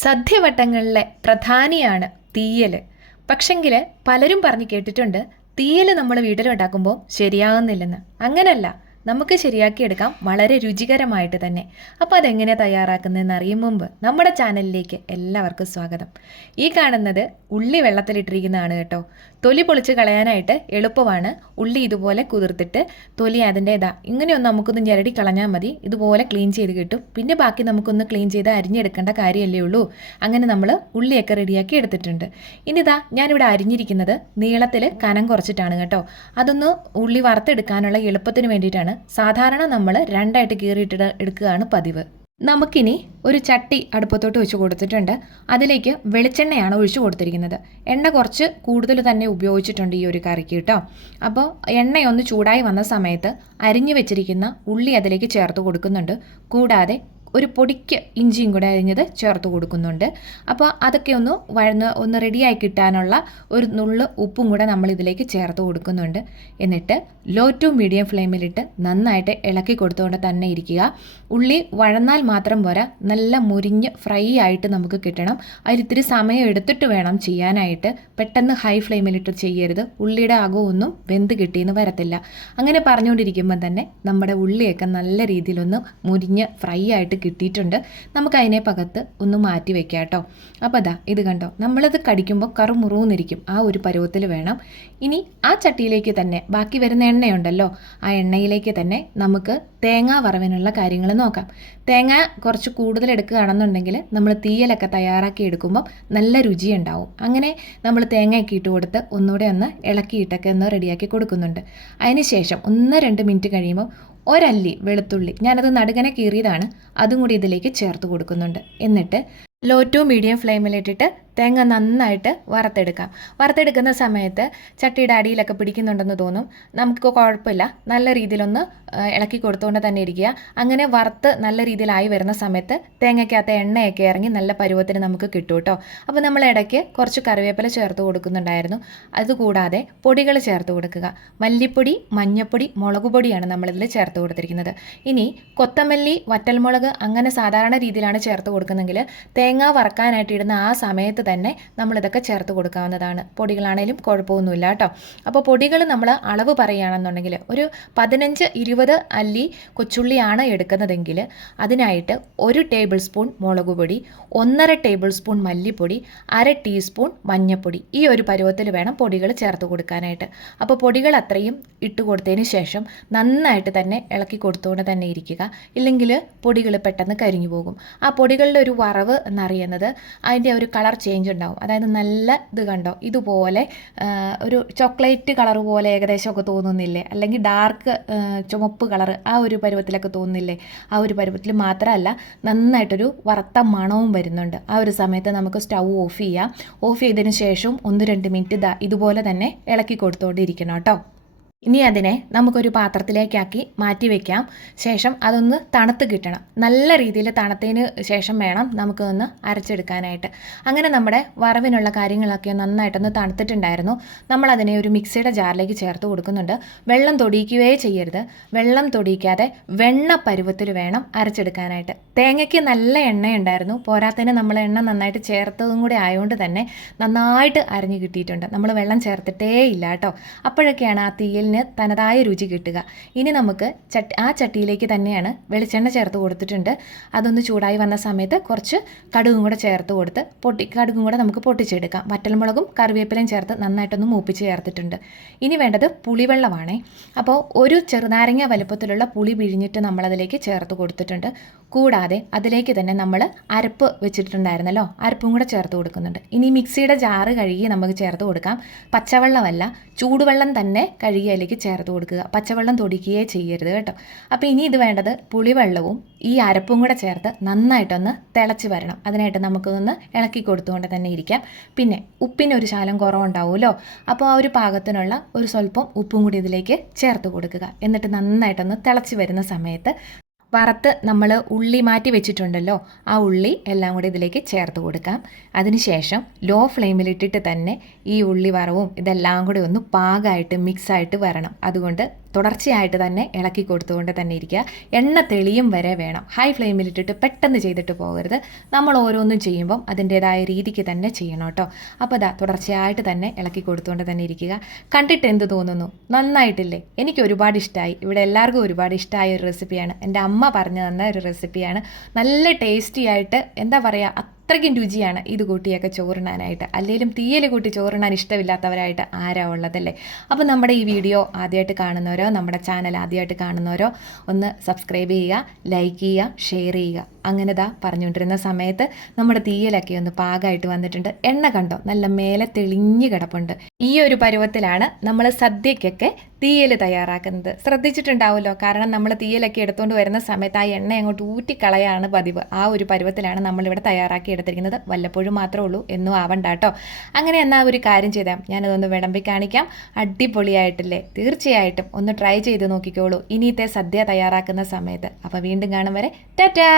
സദ്യവട്ടങ്ങളിലെ പ്രധാനിയാണ് തീയൽ. പക്ഷെങ്കിൽ പലരും പറഞ്ഞു കേട്ടിട്ടുണ്ട് തീയൽ നമ്മൾ വീട്ടിലുണ്ടാക്കുമ്പോൾ ശരിയാകുന്നില്ലെന്ന്. അങ്ങനല്ല, നമുക്ക് ശരിയാക്കിയെടുക്കാം വളരെ രുചികരമായിട്ട് തന്നെ. അപ്പോൾ അതെങ്ങനെ തയ്യാറാക്കുന്നതെന്ന് അറിയും മുമ്പ് നമ്മുടെ ചാനലിലേക്ക് എല്ലാവർക്കും സ്വാഗതം. ഈ കാണുന്നത് ഉള്ളി വെള്ളത്തിലിട്ടിരിക്കുന്നതാണ് കേട്ടോ. തൊലി പൊളിച്ച് കളയാനായിട്ട് എളുപ്പമാണ്. ഉള്ളി ഇതുപോലെ കുതിർത്തിട്ട് തൊലി അതിൻ്റെതാ ഇങ്ങനെയൊന്ന് നമുക്കൊന്ന് ഞെരടി കളഞ്ഞാൽ മതി. ഇതുപോലെ ക്ലീൻ ചെയ്ത് കിട്ടും. പിന്നെ ബാക്കി നമുക്കൊന്ന് ക്ലീൻ ചെയ്ത് അരിഞ്ഞെടുക്കേണ്ട കാര്യമല്ലേ ഉള്ളൂ. അങ്ങനെ നമ്മൾ ഉള്ളിയൊക്കെ റെഡിയാക്കി എടുത്തിട്ടുണ്ട്. ഇനിതാ ഞാനിവിടെ അരിഞ്ഞിരിക്കുന്നത് നീളത്തിൽ കനം കുറച്ചിട്ടാണ് കേട്ടോ. അതൊന്ന് ഉള്ളി വറുത്തെടുക്കാനുള്ള എളുപ്പത്തിന് വേണ്ടിയിട്ടാണ്. സാധാരണ നമ്മൾ രണ്ടായിട്ട് കീറിയിട്ട് എടുക്കുകയാണ് പതിവ്. നമുക്കിനി ഒരു ചട്ടി അടുപ്പത്തോട്ട് വെച്ച് കൊടുത്തിട്ടുണ്ട്. അതിലേക്ക് വെളിച്ചെണ്ണയാണ് ഒഴിച്ചു കൊടുത്തിരിക്കുന്നത്. എണ്ണ കുറച്ച് കൂടുതൽ തന്നെ ഉപയോഗിച്ചിട്ടുണ്ട് ഈ ഒരു കറിക്ക് കേട്ടോ. അപ്പോൾ എണ്ണയൊന്ന് ചൂടായി വന്ന സമയത്ത് അരിഞ്ഞു വെച്ചിരിക്കുന്ന ഉള്ളി അതിലേക്ക് ചേർത്ത് കൊടുക്കുന്നുണ്ട്. കൂടാതെ ഒരു പൊടിക്ക് ഇഞ്ചിയും കൂടെ അരിഞ്ഞത് ചേർത്ത് കൊടുക്കുന്നുണ്ട്. അപ്പോൾ അതൊക്കെ ഒന്ന് റെഡിയായി കിട്ടാനുള്ള ഒരു നുള്ള് ഉപ്പും കൂടെ നമ്മൾ ഇതിലേക്ക് ചേർത്ത് കൊടുക്കുന്നുണ്ട്. എന്നിട്ട് ലോ ടു മീഡിയം ഫ്ലെയിമിലിട്ട് നന്നായിട്ട് ഇളക്കി കൊടുത്തുകൊണ്ട് തന്നെ ഇരിക്കുക. ഉള്ളി വഴന്നാൽ മാത്രം പോരാ, നല്ല മുരിഞ്ഞ് ഫ്രൈ ആയിട്ട് നമുക്ക് കിട്ടണം. അതിലിത്തിരി സമയം എടുത്തിട്ട് വേണം ചെയ്യാനായിട്ട്. പെട്ടെന്ന് ഹൈ ഫ്ലെയിമിലിട്ട് ചെയ്യരുത്. ഉള്ളിയുടെ അകമൊന്നും വെന്ത് കിട്ടിയെന്ന് വരത്തില്ല. അങ്ങനെ പറഞ്ഞുകൊണ്ടിരിക്കുമ്പോൾ തന്നെ നമ്മുടെ ഉള്ളിയൊക്കെ നല്ല രീതിയിലൊന്ന് മുരിഞ്ഞ് ഫ്രൈ ആയിട്ട് കിട്ടിയിട്ടുണ്ട്. നമുക്ക് അതിനെ പകത്ത് ഒന്ന് മാറ്റി വെക്കാം കേട്ടോ. അപ്പോൾ അതാ ഇത് കണ്ടോ, നമ്മളത് കടിക്കുമ്പോൾ കറുമുറുന്നിരിക്കും. ആ ഒരു പരുവത്തിൽ വേണം. ഇനി ആ ചട്ടിയിലേക്ക് തന്നെ ബാക്കി വരുന്ന എണ്ണയുണ്ടല്ലോ, ആ എണ്ണയിലേക്ക് തന്നെ നമുക്ക് തേങ്ങ വറവിനുള്ള കാര്യങ്ങൾ നോക്കാം. തേങ്ങ കുറച്ച് കൂടുതൽ എടുക്കുകയാണെന്നുണ്ടെങ്കിൽ നമ്മൾ തീയലൊക്കെ തയ്യാറാക്കി എടുക്കുമ്പോൾ നല്ല രുചിയുണ്ടാവും. അങ്ങനെ നമ്മൾ തേങ്ങയൊക്കെ ഇട്ട് കൊടുത്ത് ഒന്നുകൂടെ ഒന്ന് ഇളക്കിയിട്ടൊക്കെ ഒന്ന് റെഡിയാക്കി കൊടുക്കുന്നുണ്ട്. അതിന് ശേഷം 1-2 മിനിറ്റ് കഴിയുമ്പോൾ ഒരല്ലി വെളുത്തുള്ളി, ഞാനത് നടുകനെ കീറിയതാണ്, അതും കൂടി ഇതിലേക്ക് ചേർത്ത് കൊടുക്കുന്നുണ്ട്. എന്നിട്ട് ലോ ടു മീഡിയം ഫ്ലെയിമിലിട്ടിട്ട് തേങ്ങ നന്നായിട്ട് വറുത്തെടുക്കുന്ന സമയത്ത് ചട്ടിയുടെ അടിയിലൊക്കെ പിടിക്കുന്നുണ്ടെന്ന് തോന്നും. നമുക്ക് കുഴപ്പമില്ല, നല്ല രീതിയിലൊന്ന് ഇളക്കി കൊടുത്തുകൊണ്ട് തന്നെ ഇരിക്കുക. അങ്ങനെ വറുത്ത് നല്ല രീതിയിലായി വരുന്ന സമയത്ത് തേങ്ങയ്ക്കകത്ത് എണ്ണയൊക്കെ ഇറങ്ങി നല്ല പരുവത്തിന് നമുക്ക് കിട്ടും കേട്ടോ. അപ്പോൾ നമ്മൾ ഇടയ്ക്ക് കുറച്ച് കറിവേപ്പില ചേർത്ത് കൊടുക്കുന്നുണ്ടായിരുന്നു. അതുകൂടാതെ പൊടികൾ ചേർത്ത് കൊടുക്കുക. മല്ലിപ്പൊടി, മഞ്ഞൾപ്പൊടി, മുളക് പൊടിയാണ് നമ്മളിതിൽ ചേർത്ത് കൊടുത്തിരിക്കുന്നത്. ഇനി കൊത്തമല്ലി, വറ്റൽമുളക് അങ്ങനെ സാധാരണ രീതിയിലാണ് ചേർത്ത് കൊടുക്കുന്നെങ്കിൽ തേങ്ങ വറക്കാനായിട്ട് ഇടുന്ന ആ സമയത്ത് തന്നെ നമ്മളിതൊക്കെ ചേർത്ത് കൊടുക്കാവുന്നതാണ്. പൊടികളാണേലും കുഴപ്പമൊന്നുമില്ല കേട്ടോ. അപ്പോൾ പൊടികൾ നമ്മൾ അളവ് പറയുകയാണെന്നുണ്ടെങ്കിൽ ഒരു 15-20 അല്ലി കൊച്ചുള്ളിയാണ് എടുക്കുന്നതെങ്കിൽ അതിനായിട്ട് 1 ടേബിൾ സ്പൂൺ മുളക് പൊടി, 1.5 ടേബിൾ സ്പൂൺ മല്ലിപ്പൊടി, 1/2 ടീസ്പൂൺ മഞ്ഞൾപ്പൊടി, ഈ ഒരു പരുവത്തിൽ വേണം പൊടികൾ ചേർത്ത് കൊടുക്കാനായിട്ട്. അപ്പോൾ പൊടികൾ അത്രയും ഇട്ട് കൊടുത്തതിന് ശേഷം നന്നായിട്ട് തന്നെ ഇളക്കി കൊടുത്തുകൊണ്ട് തന്നെ ഇരിക്കുക. ഇല്ലെങ്കിൽ പൊടികൾ പെട്ടെന്ന് കരിഞ്ഞു പോകും. ആ പൊടികളുടെ ഒരു വറവ് എന്നറിയുന്നത് അതിൻ്റെ ഒരു കളർ ചേഞ്ച് ഉണ്ടാവും. അതായത് നല്ല ഇത് കണ്ടോ, ഇതുപോലെ ഒരു ചോക്ലേറ്റ് കളർ പോലെ ഏകദേശമൊക്കെ തോന്നുന്നില്ലേ, അല്ലെങ്കിൽ ഡാർക്ക് ചുമപ്പ് കളർ ആ ഒരു പരുവത്തിലൊക്കെ തോന്നുന്നില്ലേ. ആ ഒരു പരുവത്തിൽ മാത്രമല്ല, നന്നായിട്ടൊരു വറുത്ത മണവും വരുന്നുണ്ട്. ആ ഒരു സമയത്ത് നമുക്ക് സ്റ്റൗ ഓഫ് ചെയ്യാം. ഓഫ് ചെയ്തതിന് ശേഷം 1-2 മിനിറ്റ് ഇതുപോലെ തന്നെ ഇളക്കി കൊടുത്തുകൊണ്ടിരിക്കണം കേട്ടോ. ഇനി അതിനെ നമുക്കൊരു പാത്രത്തിലേക്കാക്കി മാറ്റി വയ്ക്കാം. ശേഷം അതൊന്ന് തണുത്ത് കിട്ടണം. നല്ല രീതിയിൽ തണുത്തതിന് ശേഷം വേണം നമുക്കൊന്ന് അരച്ചെടുക്കാനായിട്ട്. അങ്ങനെ നമ്മുടെ വറവിനുള്ള കാര്യങ്ങളൊക്കെ നന്നായിട്ടൊന്ന് തണുത്തിട്ടുണ്ടായിരുന്നു. നമ്മളതിനെ ഒരു മിക്സിയുടെ ജാറിലേക്ക് ചേർത്ത് കൊടുക്കുന്നുണ്ട്. വെള്ളം തൊടിയിക്കുകയേ ചെയ്യരുത്. വെള്ളം തൊടിയിക്കാതെ വെണ്ണ പരുവത്തിൽ വേണം അരച്ചെടുക്കാനായിട്ട്. തേങ്ങയ്ക്ക് നല്ല എണ്ണയുണ്ടായിരുന്നു. പോരാത്തതിന് നമ്മൾ എണ്ണ നന്നായിട്ട് ചേർത്തതും കൂടി ആയതുകൊണ്ട് തന്നെ നന്നായിട്ട് അരഞ്ഞു കിട്ടിയിട്ടുണ്ട്. നമ്മൾ വെള്ളം ചേർത്തിട്ടേ ഇല്ല കേട്ടോ. അപ്പോഴൊക്കെയാണ് ആ തീയൽ തനതായ രുചി കിട്ടുക. ഇനി നമുക്ക് ആ ചട്ടിയിലേക്ക് തന്നെയാണ് വെളിച്ചെണ്ണ ചേർത്ത് കൊടുത്തിട്ടുണ്ട്. അതൊന്ന് ചൂടായി വന്ന സമയത്ത് കുറച്ച് കടുകും കൂടെ ചേർത്ത് കൊടുത്ത് കടുകും കൂടെ നമുക്ക് പൊട്ടിച്ചെടുക്കാം. വറ്റൽമുളകും കറിവേപ്പിലയും ചേർത്ത് നന്നായിട്ടൊന്ന് മൂപ്പിച്ച് ചേർത്തിട്ടുണ്ട്. ഇനി വേണ്ടത് പുളിവെള്ളമാണേ. അപ്പോൾ ഒരു ചെറുനാരങ്ങ വലുപ്പത്തിലുള്ള പുളി പിഴിഞ്ഞിട്ട് നമ്മളതിലേക്ക് ചേർത്ത് കൊടുത്തിട്ടുണ്ട്. കൂടാതെ അതിലേക്ക് തന്നെ നമ്മൾ അരപ്പ് വെച്ചിട്ടുണ്ടായിരുന്നല്ലോ, അരപ്പും കൂടെ ചേർത്ത് കൊടുക്കുന്നുണ്ട്. ഇനി മിക്സിയുടെ ജാറ് കഴുകി നമുക്ക് ചേർത്ത് കൊടുക്കാം. പച്ചവെള്ളമല്ല, ചൂടുവെള്ളം തന്നെ കഴുകി അതിലേക്ക് ചേർത്ത് കൊടുക്കുക. പച്ചവെള്ളം തൊടിക്കുകയേ ചെയ്യരുത് കേട്ടോ. അപ്പോൾ ഇനി ഇത് വേണ്ടത് പുളിവെള്ളവും ഈ അരപ്പും കൂടെ ചേർത്ത് നന്നായിട്ടൊന്ന് തിളച്ച് വരണം. അതിനായിട്ട് നമുക്കൊന്ന് ഇളക്കി കൊടുത്തുകൊണ്ട് തന്നെ ഇരിക്കാം. പിന്നെ ഉപ്പിനൊരു ശകലം കുറവുണ്ടാവുമല്ലോ, അപ്പോൾ ആ ഒരു പാകത്തിനുള്ള ഒരു സ്വല്പം ഉപ്പും കൂടി ഇതിലേക്ക് ചേർത്ത് കൊടുക്കുക. എന്നിട്ട് നന്നായിട്ടൊന്ന് തിളച്ച് വരുന്ന സമയത്ത് വറുത്ത് നമ്മൾ ഉള്ളി മാറ്റി വെച്ചിട്ടുണ്ടല്ലോ, ആ ഉള്ളി എല്ലാം കൂടി ഇതിലേക്ക് ചേർത്ത് കൊടുക്കാം. അതിനുശേഷം ലോ ഫ്ലെയിമിലിട്ടിട്ട് തന്നെ ഈ ഉള്ളി വറവും ഇതെല്ലാം കൂടി ഒന്ന് പാകമായിട്ട് മിക്സായിട്ട് വരണം. അതുകൊണ്ട് തുടർച്ചയായിട്ട് തന്നെ ഇളക്കി കൊടുത്തുകൊണ്ട് തന്നെ ഇരിക്കുക. എണ്ണ തെളിയും വരെ വേണം. ഹൈ ഫ്ലെയിമിലിട്ടിട്ട് പെട്ടെന്ന് ചെയ്തിട്ട് പോകരുത്. നമ്മൾ ഓരോന്നും ചെയ്യുമ്പം അതിൻ്റേതായ രീതിക്ക് തന്നെ ചെയ്യണം കേട്ടോ. അപ്പോൾ തുടർച്ചയായിട്ട് തന്നെ ഇളക്കി കൊടുത്തുകൊണ്ട് തന്നെ ഇരിക്കുക. കണ്ടിട്ട് എന്ത് തോന്നുന്നു? നന്നായിട്ടില്ലേ? എനിക്ക് ഒരുപാട് ഇഷ്ടമായി. ഇവിടെ എല്ലാവർക്കും ഒരുപാട് ഇഷ്ടമായ ഒരു റെസിപ്പിയാണ്. എൻ്റെ അമ്മ പറഞ്ഞു തന്ന ഒരു റെസിപ്പിയാണ്. നല്ല ടേസ്റ്റി ആയിട്ട്, എന്താ പറയുക, അത്രയ്ക്കും രുചിയാണ് ഇത് കൂട്ടിയൊക്കെ ചോറിനാനായിട്ട്. അല്ലെങ്കിലും തീയൽ കൂട്ടി ചോറിനാൻ ഇഷ്ടമില്ലാത്തവരായിട്ട് ആരാ ഉള്ളതല്ലേ? അപ്പോൾ നമ്മുടെ ഈ വീഡിയോ ആദ്യമായിട്ട് കാണുന്നവരോ നമ്മുടെ ചാനൽ ആദ്യമായിട്ട് കാണുന്നവരോ ഒന്ന് സബ്സ്ക്രൈബ് ചെയ്യുക, ലൈക്ക് ചെയ്യുക, ഷെയർ ചെയ്യുക. അങ്ങനെ പറഞ്ഞുകൊണ്ടിരുന്ന സമയത്ത് നമ്മുടെ തീയലൊക്കെ ഒന്ന് പാകമായിട്ട് വന്നിട്ടുണ്ട്. എണ്ണ കണ്ടോ, നല്ല മേലെ തെളിഞ്ഞ് കിടപ്പുണ്ട്. ഈ ഒരു പരുവത്തിലാണ് നമ്മൾ സദ്യക്കൊക്കെ തീയൽ തയ്യാറാക്കുന്നത്. ശ്രദ്ധിച്ചിട്ടുണ്ടാവുമല്ലോ, കാരണം നമ്മൾ തീയലൊക്കെ എടുത്തുകൊണ്ട് വരുന്ന സമയത്ത് ആ എണ്ണ അങ്ങോട്ട് ഊറ്റിക്കളയാണ് പതിവ്. ആ ഒരു പരുവത്തിലാണ് നമ്മളിവിടെ തയ്യാറാക്കി എടുത്തിരിക്കുന്നത്. വല്ലപ്പോഴും മാത്രമേ ഉള്ളൂ, എന്നും ആവണ്ട കേട്ടോ. അങ്ങനെ എന്നാൽ ഒരു കാര്യം ചെയ്താൽ ഞാനതൊന്ന് വിളമ്പി കാണിക്കാം. അടിപൊളിയായിട്ടില്ലേ? തീർച്ചയായിട്ടും ഒന്ന് ട്രൈ ചെയ്ത് നോക്കിക്കോളൂ ഇനിയത്തെ സദ്യ തയ്യാറാക്കുന്ന സമയത്ത്. അപ്പോൾ വീണ്ടും കാണും വരെ ടാറ്റാ.